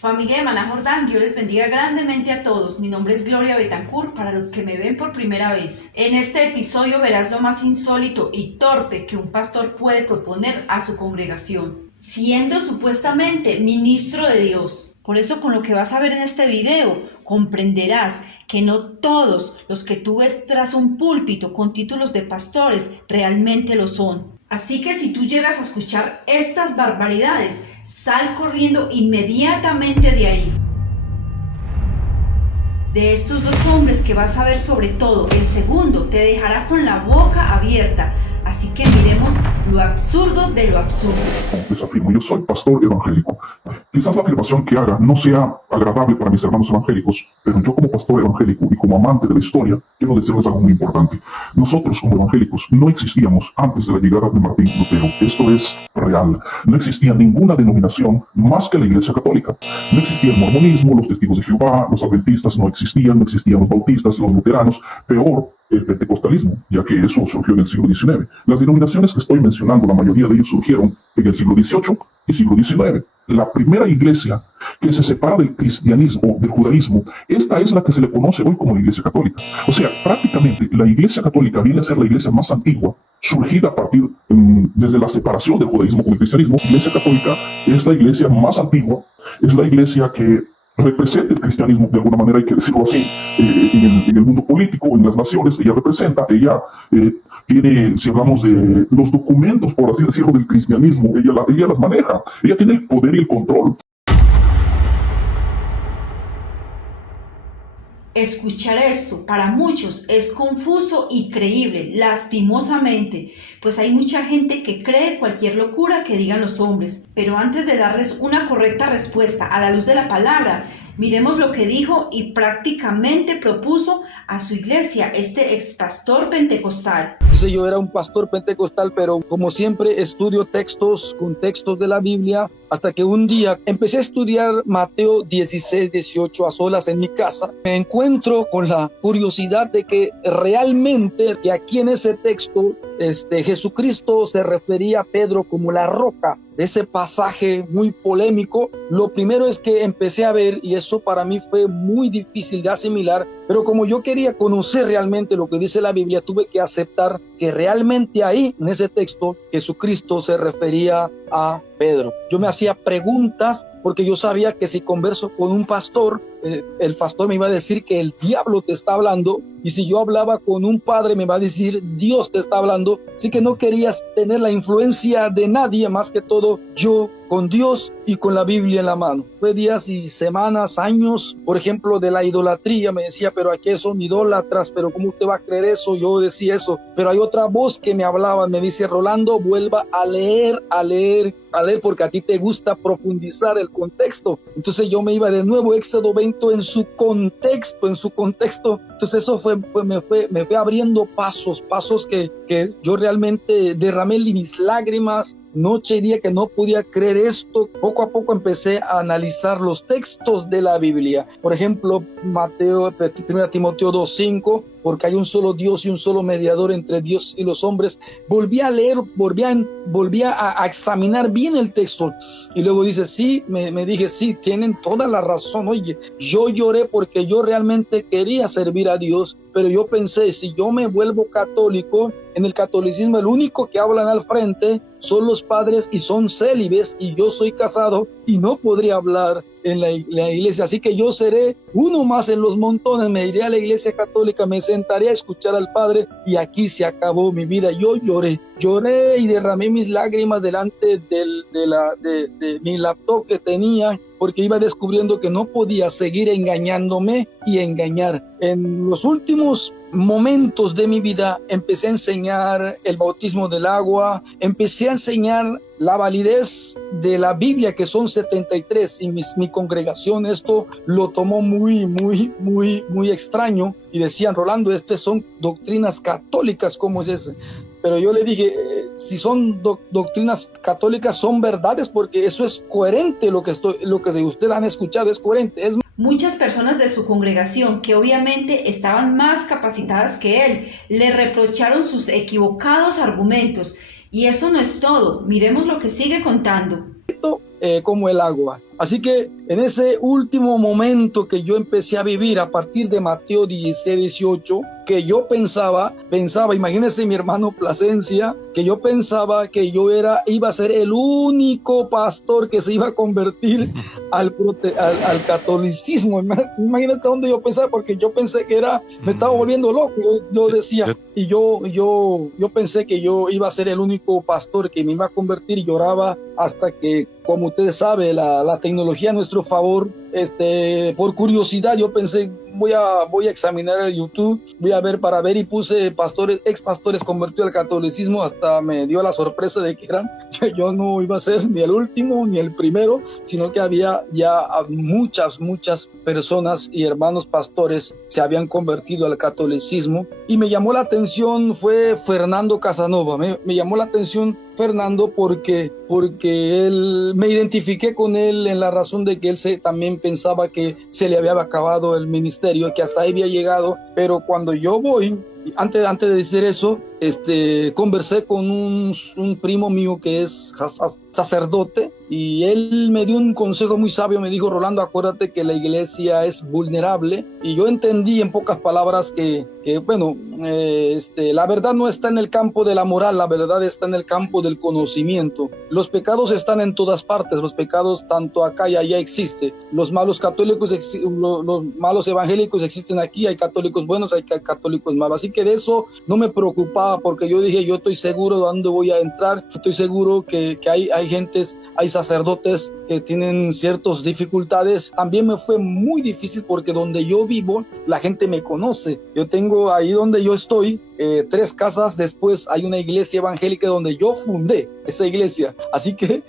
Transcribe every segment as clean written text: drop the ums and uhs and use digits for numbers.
Familia de Maná Jordán, Dios les bendiga grandemente a todos. Mi nombre es Gloria Betancourt, para los que me ven por primera vez. En este episodio verás lo más insólito y torpe que un pastor puede proponer a su congregación, siendo supuestamente ministro de Dios. Por eso, con lo que vas a ver en este video, comprenderás que no todos los que tú ves tras un púlpito con títulos de pastores realmente lo son. Así que si tú llegas a escuchar estas barbaridades, sal corriendo inmediatamente de ahí. De estos dos hombres que vas a ver, sobre todo el segundo te dejará con la boca abierta. Así que miremos lo absurdo de lo absurdo. Les afirmo, yo soy pastor evangélico. Quizás la afirmación que haga no sea agradable para mis hermanos evangélicos, pero yo como pastor evangélico y como amante de la historia, quiero decirles algo muy importante. Nosotros como evangélicos no existíamos antes de la llegada de Martín Lutero. Esto es real. No existía ninguna denominación más que la Iglesia Católica. No existía el mormonismo, los testigos de Jehová, los adventistas no existían los bautistas, los luteranos, peor, el pentecostalismo, ya que eso surgió en el siglo XIX. Las denominaciones que estoy mencionando, la mayoría de ellos surgieron en el siglo XVIII y siglo XIX. La primera iglesia que se separa del cristianismo, del judaísmo, esta es la que se le conoce hoy como la Iglesia Católica. O sea, prácticamente la Iglesia Católica viene a ser la iglesia más antigua, surgida a partir desde la separación del judaísmo con el cristianismo. La Iglesia Católica es la iglesia más antigua, es la iglesia que representa el cristianismo, de alguna manera hay que decirlo así, en el mundo político, en las naciones. Ella representa, tiene, si hablamos de los documentos, por así decirlo, del cristianismo, ella las maneja, ella tiene el poder y el control. Escuchar esto para muchos es confuso y creíble, lastimosamente, pues hay mucha gente que cree cualquier locura que digan los hombres. Pero antes de darles una correcta respuesta a la luz de la palabra, miremos lo que dijo y prácticamente propuso a su iglesia este ex pastor pentecostal. Yo era un pastor pentecostal, pero como siempre estudio contextos de la Biblia, hasta que un día empecé a estudiar Mateo 16, 18 a solas en mi casa. Me encuentro con la curiosidad de que realmente que aquí en ese texto Jesucristo se refería a Pedro como la roca. De ese pasaje muy polémico, lo primero es que empecé a ver, y eso para mí fue muy difícil de asimilar, pero como yo quería conocer realmente lo que dice la Biblia, tuve que aceptar que realmente ahí, en ese texto, Jesucristo se refería a Pedro. Yo me hacía preguntas porque yo sabía que si converso con un pastor, el pastor me iba a decir que el diablo te está hablando, y si yo hablaba con un padre me va a decir Dios te está hablando. Así que no querías tener la influencia de nadie, más que todo yo con Dios y con la Biblia en la mano. Fue días y semanas, años, por ejemplo, de la idolatría. Me decía, pero aquí son idólatras, pero ¿cómo usted va a creer eso? Yo decía eso, pero hay otra voz que me hablaba, me dice, Rolando, vuelva a leer, porque a ti te gusta profundizar el contexto. Entonces yo me iba de nuevo, Éxodo 20 en su contexto. Entonces eso me fue abriendo pasos que yo realmente derramé mis lágrimas, noche y día, que no podía creer esto. Poco a poco empecé a analizar los textos de la Biblia. Por ejemplo, 1 Timoteo 2:5, porque hay un solo Dios y un solo mediador entre Dios y los hombres. Volví a leer, volví a examinar bien el texto, y luego dice, sí, me dije, sí, tienen toda la razón. Oye, yo lloré porque yo realmente quería servir a Dios, pero yo pensé, si yo me vuelvo católico, en el catolicismo el único que hablan al frente son los padres y son célibes, y yo soy casado y no podría hablar en la iglesia, así que yo seré uno más en los montones. Me iré a la iglesia católica, me sentaré a escuchar al Padre, y aquí se acabó mi vida. Yo lloré y derramé mis lágrimas delante de mi laptop que tenía, porque iba descubriendo que no podía seguir engañándome y engañar. En los últimos momentos de mi vida empecé a enseñar el bautismo del agua, empecé a enseñar la validez de la Biblia, que son 73, y mi congregación esto lo tomó muy extraño, y decían, Rolando, estas son doctrinas católicas, ¿cómo es eso? Pero yo le dije, si son doctrinas católicas, son verdades, porque eso es coherente, lo que ustedes han escuchado es coherente. Muchas personas de su congregación, que obviamente estaban más capacitadas que él, le reprocharon sus equivocados argumentos. Y eso no es todo. Miremos lo que sigue contando. como el agua. Así que en ese último momento que yo empecé a vivir a partir de Mateo 16, 18, que yo pensaba, imagínense mi hermano Plasencia, que yo pensaba que yo iba a ser el único pastor que se iba a convertir al catolicismo. Imagínate dónde yo pensaba, porque yo pensé que me estaba volviendo loco. Yo decía, y yo pensé que yo iba a ser el único pastor que me iba a convertir, y lloraba hasta que, como ustedes saben, la tecnología a nuestro favor, por curiosidad yo pensé, voy a examinar el YouTube, voy a ver para ver, y puse ex pastores convertidos al catolicismo. Hasta me dio la sorpresa de que yo no iba a ser ni el último ni el primero, sino que había ya muchas personas y hermanos pastores se habían convertido al catolicismo. Y me llamó la atención fue Fernando Casanova. Me llamó la atención Fernando porque él, me identifiqué con él en la razón de que él también pensaba que se le había acabado el ministerio, que hasta ahí había llegado. Pero cuando yo voy, antes de decir eso, conversé con un primo mío que es sacerdote, y él me dio un consejo muy sabio. Me dijo: Rolando, acuérdate que la iglesia es vulnerable. Y yo entendí en pocas palabras que la verdad no está en el campo de la moral, la verdad está en el campo del conocimiento. Los pecados están en todas partes, los pecados tanto acá y allá existen. Los malos católicos, los malos evangélicos existen aquí, hay católicos buenos, hay católicos malos. Así que de eso no me preocupaba, porque yo dije, yo estoy seguro de dónde voy a entrar, estoy seguro que hay sacerdotes que tienen ciertas dificultades. También me fue muy difícil porque donde yo vivo la gente me conoce. Yo tengo ahí donde yo estoy 3 casas después hay una iglesia evangélica donde yo fundé esa iglesia. Así que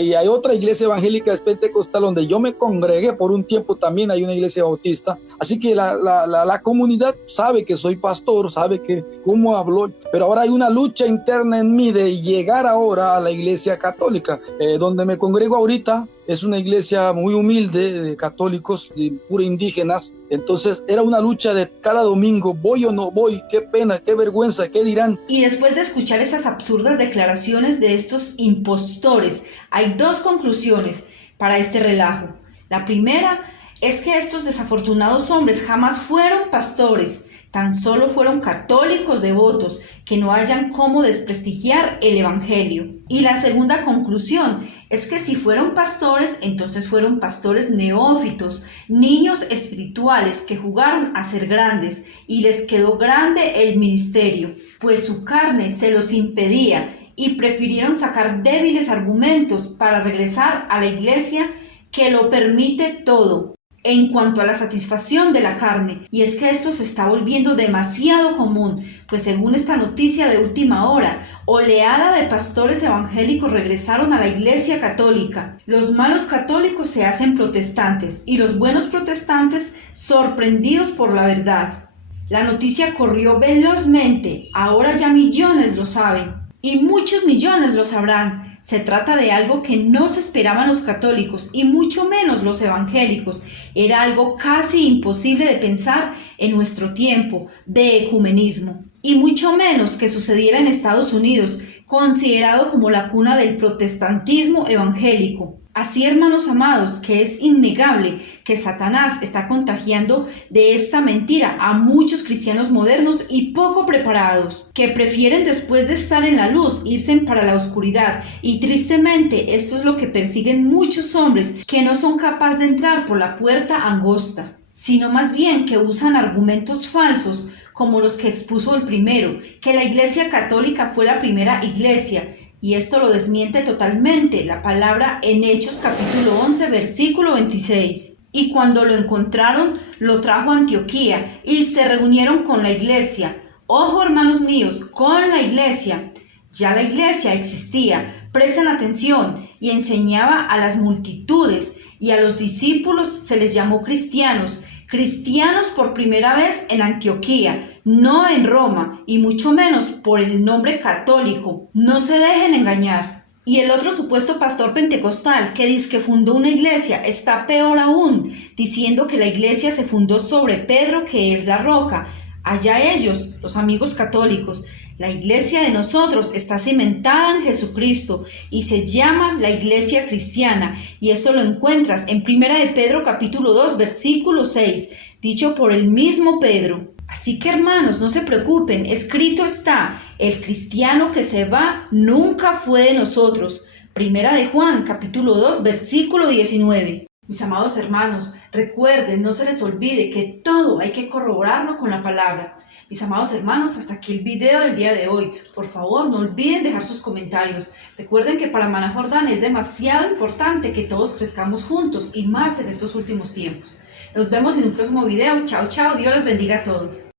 y hay otra iglesia evangélica pentecostal donde yo me congregué por un tiempo, también hay una iglesia bautista. Así que la comunidad sabe que soy pastor, sabe que cómo hablo, pero ahora hay una lucha interna en mí de llegar ahora a la iglesia católica, donde me congrego ahorita. Es una iglesia muy humilde, de católicos, de pura indígenas. Entonces era una lucha de cada domingo, ¿voy o no voy? Qué pena, qué vergüenza, qué dirán. Y después de escuchar esas absurdas declaraciones de estos impostores, hay 2 conclusiones para este relajo. La primera es que estos desafortunados hombres jamás fueron pastores, tan solo fueron católicos devotos que no hayan cómo desprestigiar el evangelio. Y la segunda conclusión es que si fueron pastores, entonces fueron pastores neófitos, niños espirituales que jugaron a ser grandes y les quedó grande el ministerio, pues su carne se los impedía y prefirieron sacar débiles argumentos para regresar a la iglesia que lo permite todo en cuanto a la satisfacción de la carne. Y es que esto se está volviendo demasiado común, pues según esta noticia de última hora, oleada de pastores evangélicos regresaron a la iglesia católica. Los malos católicos se hacen protestantes y los buenos protestantes sorprendidos por la verdad. La noticia corrió velozmente, ahora ya millones lo saben y muchos millones lo sabrán. Se trata de algo que no se esperaban los católicos y mucho menos los evangélicos. Era algo casi imposible de pensar en nuestro tiempo de ecumenismo. Y mucho menos que sucediera en Estados Unidos, considerado como la cuna del protestantismo evangélico. Así, hermanos amados, que es innegable que Satanás está contagiando de esta mentira a muchos cristianos modernos y poco preparados, que prefieren después de estar en la luz irse para la oscuridad, y tristemente esto es lo que persiguen muchos hombres que no son capaces de entrar por la puerta angosta, sino más bien que usan argumentos falsos como los que expuso el primero, que la Iglesia Católica fue la primera iglesia. Y esto lo desmiente totalmente la palabra en Hechos capítulo 11, versículo 26. Y cuando lo encontraron, lo trajo a Antioquía y se reunieron con la iglesia. Ojo, hermanos míos, con la iglesia. Ya la iglesia existía, presten atención, y enseñaba a las multitudes, y a los discípulos se les llamó cristianos. Cristianos por primera vez en Antioquía, no en Roma, y mucho menos por el nombre católico. No se dejen engañar. Y el otro supuesto pastor pentecostal que dice que fundó una iglesia está peor aún, diciendo que la iglesia se fundó sobre Pedro, que es la roca. Allá ellos, los amigos católicos. La iglesia de nosotros está cimentada en Jesucristo y se llama la iglesia cristiana, y esto lo encuentras en 1 de Pedro capítulo 2 versículo 6, dicho por el mismo Pedro. Así que hermanos, no se preocupen, escrito está, el cristiano que se va nunca fue de nosotros. 1 de Juan capítulo 2 versículo 19. Mis amados hermanos, recuerden, no se les olvide que todo hay que corroborarlo con la palabra. Mis amados hermanos, hasta aquí el video del día de hoy. Por favor, no olviden dejar sus comentarios. Recuerden que para Maná Jordán es demasiado importante que todos crezcamos juntos y más en estos últimos tiempos. Nos vemos en un próximo video. Chao, chao. Dios los bendiga a todos.